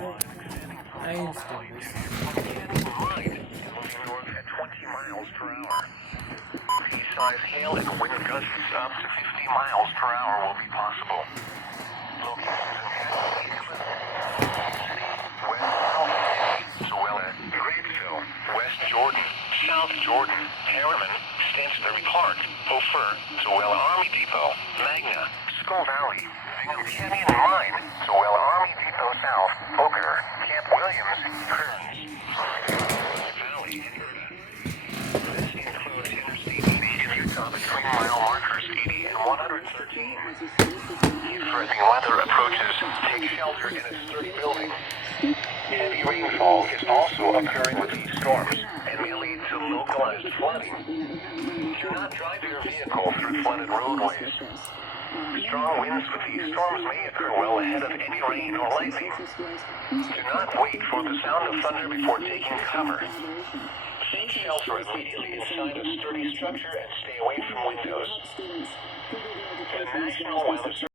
I installed this. Moving north at 20 miles per hour. Pea-sized hail and wind gusts up to 50 miles per hour will be possible. Locations in West Zoella, Grapeville, West Jordan, South Jordan, Harriman, Stansbury Park, Ophir, Zoella Army Depot, Magna, Skull Valley, Bingham Canyon Mine, Zoella Army Depot South, Boker, Camp Williams, Kearns, Valley, This includes Interstate 80 in Utah between mile markers 80 and 113. Threatening weather approaches, take shelter in a sturdy building. Heavy rainfall is also occurring with these storms and may lead to localized flooding. Do not drive your vehicle through flooded roadways. Strong winds with these storms may occur well ahead of any rain or lightning. Do not wait for the sound of thunder before taking cover. Seek shelter immediately inside a sturdy structure and stay away from windows. The National Weather Service